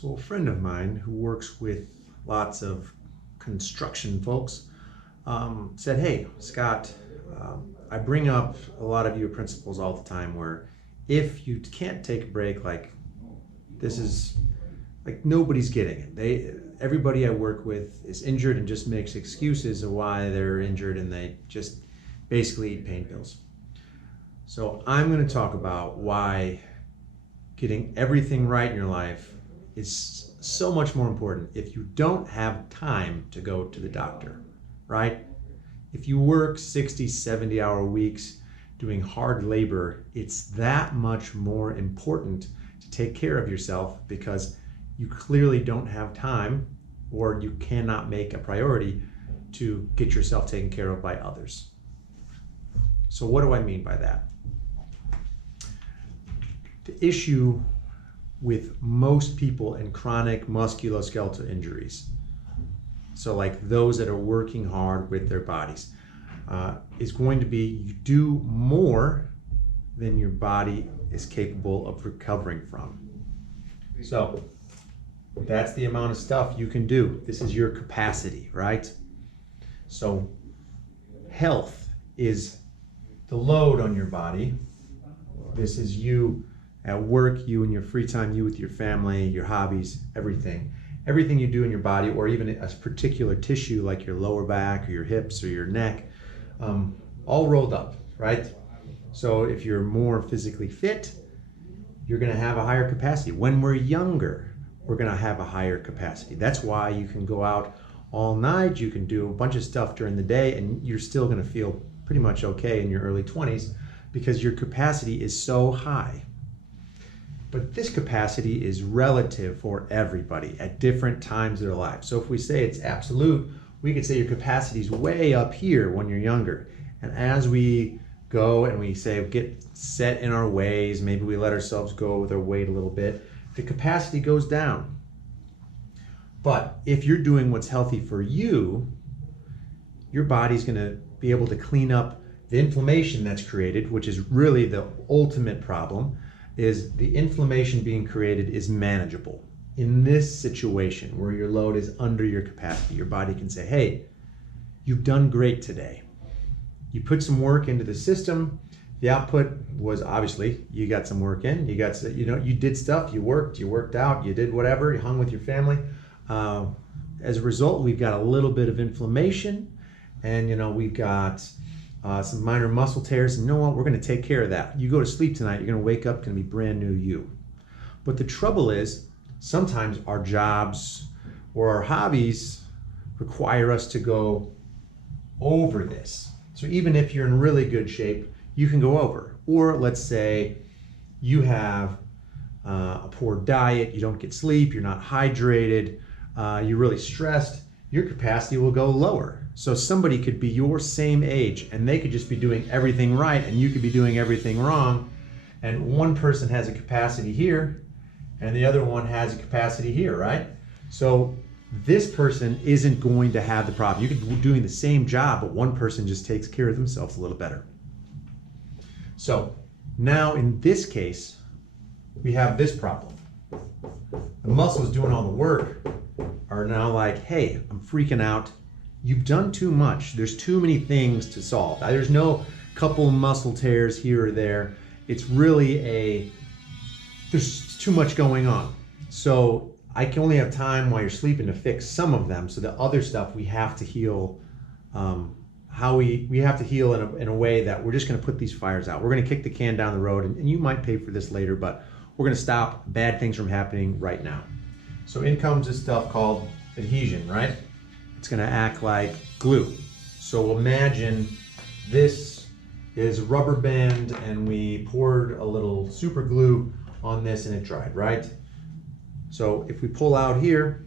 So a friend of mine who works with lots of construction folks said, hey, Scott, I bring up a lot of your principles all the time where if you can't take a break, like this is like nobody's getting it. Everybody I work with is injured and just makes excuses of why they're injured, and they just basically eat pain pills. So I'm going to talk about why getting everything right in your life is so much more important if you don't have time to go to the doctor, right? If you work 60, 70-hour weeks doing hard labor, it's that much more important to take care of yourself because you clearly don't have time, or you cannot make a priority to get yourself taken care of by others. So what do I mean by that? The issue with most people in chronic musculoskeletal injuries, so like those that are working hard with their bodies, is going to be you do more than your body is capable of recovering from. So that's the amount of stuff you can do. This is your capacity, right? So health is the load on your body. This is you at work, you in your free time, you with your family, your hobbies, everything. Everything you do in your body, or even a particular tissue like your lower back or your hips or your neck, all rolled up, right? So if you're more physically fit, you're gonna have a higher capacity. When we're younger, we're gonna have a higher capacity. That's why you can go out all night, you can do a bunch of stuff during the day, and you're still gonna feel pretty much okay in your early 20s because your capacity is so high. But this capacity is relative for everybody at different times of their life. So if we say it's absolute, we could say your capacity is way up here when you're younger. And as we go and we say get set in our ways, maybe we let ourselves go with our weight a little bit, the capacity goes down. But if you're doing what's healthy for you, your body's gonna be able to clean up the inflammation that's created, which is really the ultimate problem. Is the inflammation being created is manageable. In this situation where your load is under your capacity, your body can say, hey, you've done great today. You put some work into the system. The output was obviously you got some work in, you did stuff, you worked out, you did whatever, you hung with your family. As a result, we've got a little bit of inflammation, and we've got some minor muscle tears, and you know what, we're going to take care of that. You go to sleep tonight, you're going to wake up, going to be brand new you. But the trouble is, sometimes our jobs or our hobbies require us to go over this. So even if you're in really good shape, you can go over. Or let's say you have a poor diet, you don't get sleep, you're not hydrated, you're really stressed, your capacity will go lower. So somebody could be your same age and they could just be doing everything right and you could be doing everything wrong. And one person has a capacity here and the other one has a capacity here, right? So this person isn't going to have the problem. You could be doing the same job, but one person just takes care of themselves a little better. So now in this case, we have this problem. The muscles doing all the work are now like, hey, I'm freaking out. You've done too much. There's too many things to solve. There's no couple muscle tears here or there. It's really there's too much going on. So I can only have time while you're sleeping to fix some of them. So the other stuff we have to heal, we have to heal in a way that we're just gonna put these fires out. We're gonna kick the can down the road, and you might pay for this later, but we're gonna stop bad things from happening right now. So in comes this stuff called adhesion, right? It's gonna act like glue. So imagine this is rubber band and we poured a little super glue on this and it dried, right? So if we pull out here,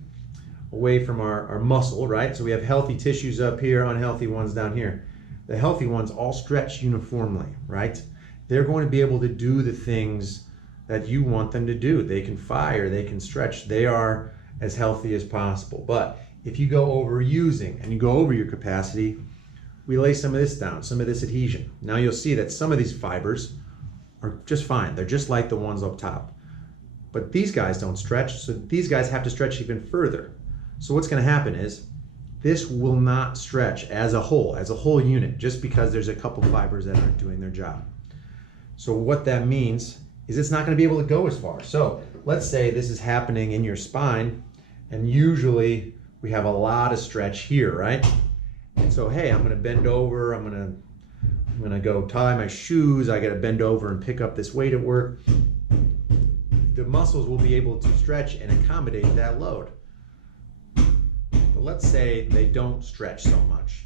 away from our muscle, right? So we have healthy tissues up here, unhealthy ones down here. The healthy ones all stretch uniformly, right? They're going to be able to do the things that you want them to do. They can fire, they can stretch, they are as healthy as possible. But if you go overusing and you go over your capacity, we lay some of this down, some of this adhesion. Now you'll see that some of these fibers are just fine. They're just like the ones up top. But these guys don't stretch, so these guys have to stretch even further. So what's going to happen is this will not stretch as a whole unit, just because there's a couple fibers that aren't doing their job. So what that means is it's not going to be able to go as far. So let's say this is happening in your spine, and usually we have a lot of stretch here, right? And so, hey, I'm going to bend over, I'm going to go tie my shoes, I got to bend over and pick up this weight at work. The muscles will be able to stretch and accommodate that load. But let's say they don't stretch so much.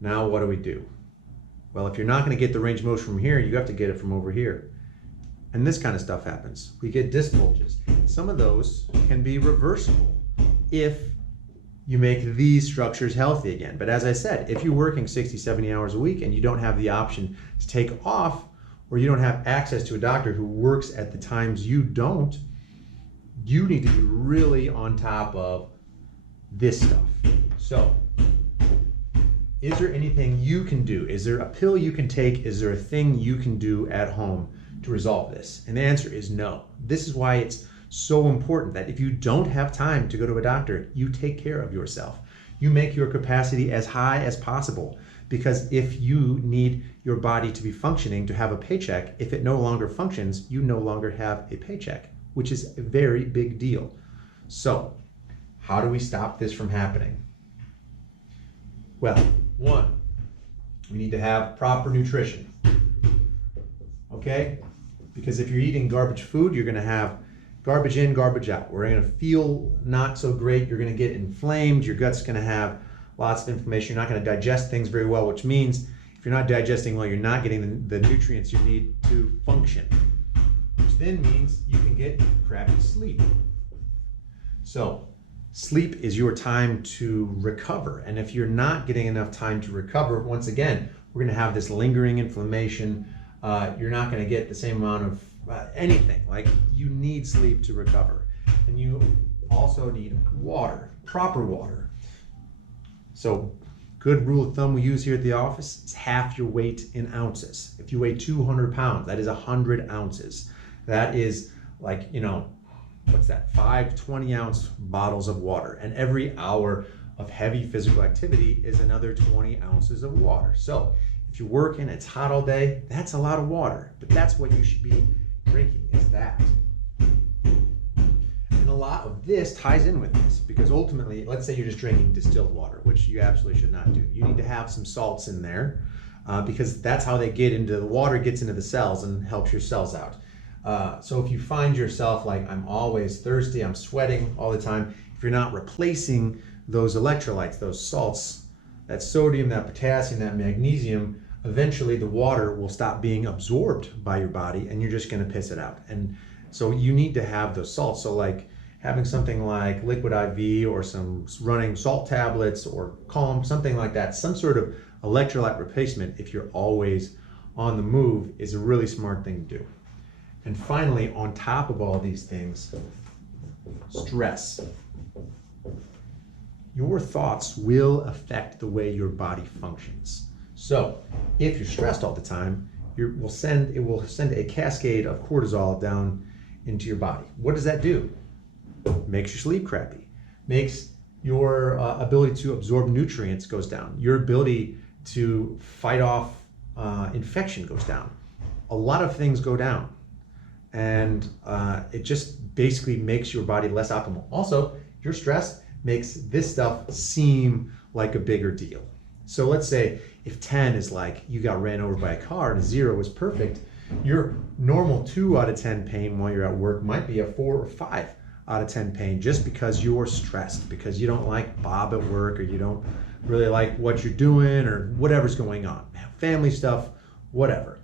Now what do we do? Well, if you're not going to get the range of motion from here, you have to get it from over here. And this kind of stuff happens. We get disc bulges. Some of those can be reversible if you make these structures healthy again. But as I said, if you're working 60, 70 hours a week and you don't have the option to take off, or you don't have access to a doctor who works at the times you don't, you need to be really on top of this stuff. So, is there anything you can do? Is there a pill you can take? Is there a thing you can do at home to resolve this? And the answer is no. This is why it's so important that if you don't have time to go to a doctor, you take care of yourself. You make your capacity as high as possible, because if you need your body to be functioning to have a paycheck, if it no longer functions, you no longer have a paycheck, which is a very big deal. So, how do we stop this from happening? Well, one, we need to have proper nutrition. Okay? Because if you're eating garbage food, you're going to have garbage in, garbage out. We're going to feel not so great. You're going to get inflamed. Your gut's going to have lots of inflammation. You're not going to digest things very well, which means if you're not digesting well, you're not getting the nutrients you need to function, which then means you can get crappy sleep. So sleep is your time to recover. And if you're not getting enough time to recover, once again, we're going to have this lingering inflammation. You're not going to get the same amount of anything. Like, you need sleep to recover. And you also need water, proper water. So good rule of thumb we use here at the office is half your weight in ounces. If you weigh 200 pounds, that is 100 ounces. That is like, what's that? 5 20-ounce bottles of water. And every hour of heavy physical activity is another 20 ounces of water. So if you're working, it's hot all day, that's a lot of water. But that's what you should be drinking, is that. And a lot of this ties in with this, because ultimately, let's say you're just drinking distilled water, which you absolutely should not do. You need to have some salts in there, because that's how they get into the water, gets into the cells and helps your cells out. So if you find yourself like, I'm always thirsty, I'm sweating all the time, if you're not replacing those electrolytes, those salts, that sodium, that potassium, that magnesium, eventually the water will stop being absorbed by your body and you're just going to piss it out. And so you need to have those salts. So like having something like liquid IV or some running salt tablets or calm, something like that, some sort of electrolyte replacement if you're always on the move, is a really smart thing to do. And finally, on top of all these things, stress. Your thoughts will affect the way your body functions. So if you're stressed all the time, it will send a cascade of cortisol down into your body. What does that do? Makes your sleep crappy. Makes your ability to absorb nutrients goes down. Your ability to fight off infection goes down. A lot of things go down. And it just basically makes your body less optimal. Also, your stress makes this stuff seem like a bigger deal. So let's say if 10 is like you got ran over by a car and 0 is perfect, your normal 2 out of 10 pain while you're at work might be a 4 or 5 out of 10 pain, just because you're stressed, because you don't like Bob at work, or you don't really like what you're doing, or whatever's going on, family stuff, whatever.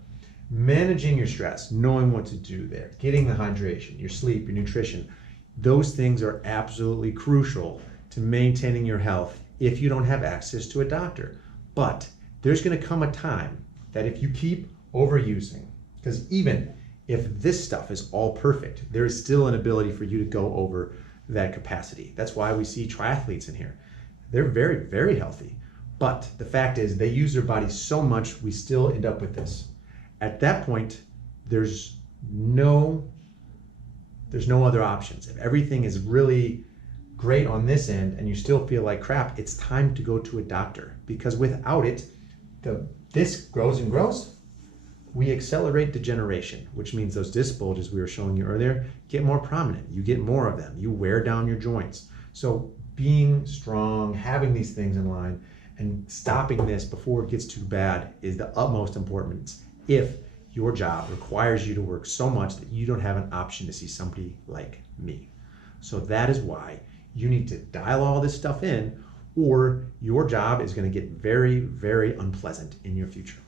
Managing your stress, knowing what to do there, getting the hydration, your sleep, your nutrition, those things are absolutely crucial to maintaining your health if you don't have access to a doctor. But there's going to come a time that if you keep overusing, because even if this stuff is all perfect, there is still an ability for you to go over that capacity. That's why we see triathletes in here. They're very, very healthy. But the fact is, they use their body so much, we still end up with this. At that point, there's no There's no other options. If everything is really great on this end and you still feel like crap, it's time to go to a doctor, because without it, the disc grows and grows. We accelerate degeneration, which means those disc bulges we were showing you earlier get more prominent. You get more of them. You wear down your joints. So being strong, having these things in line, and stopping this before it gets too bad is the utmost importance if your job requires you to work so much that you don't have an option to see somebody like me. So that is why you need to dial all this stuff in, or your job is going to get very, very unpleasant in your future.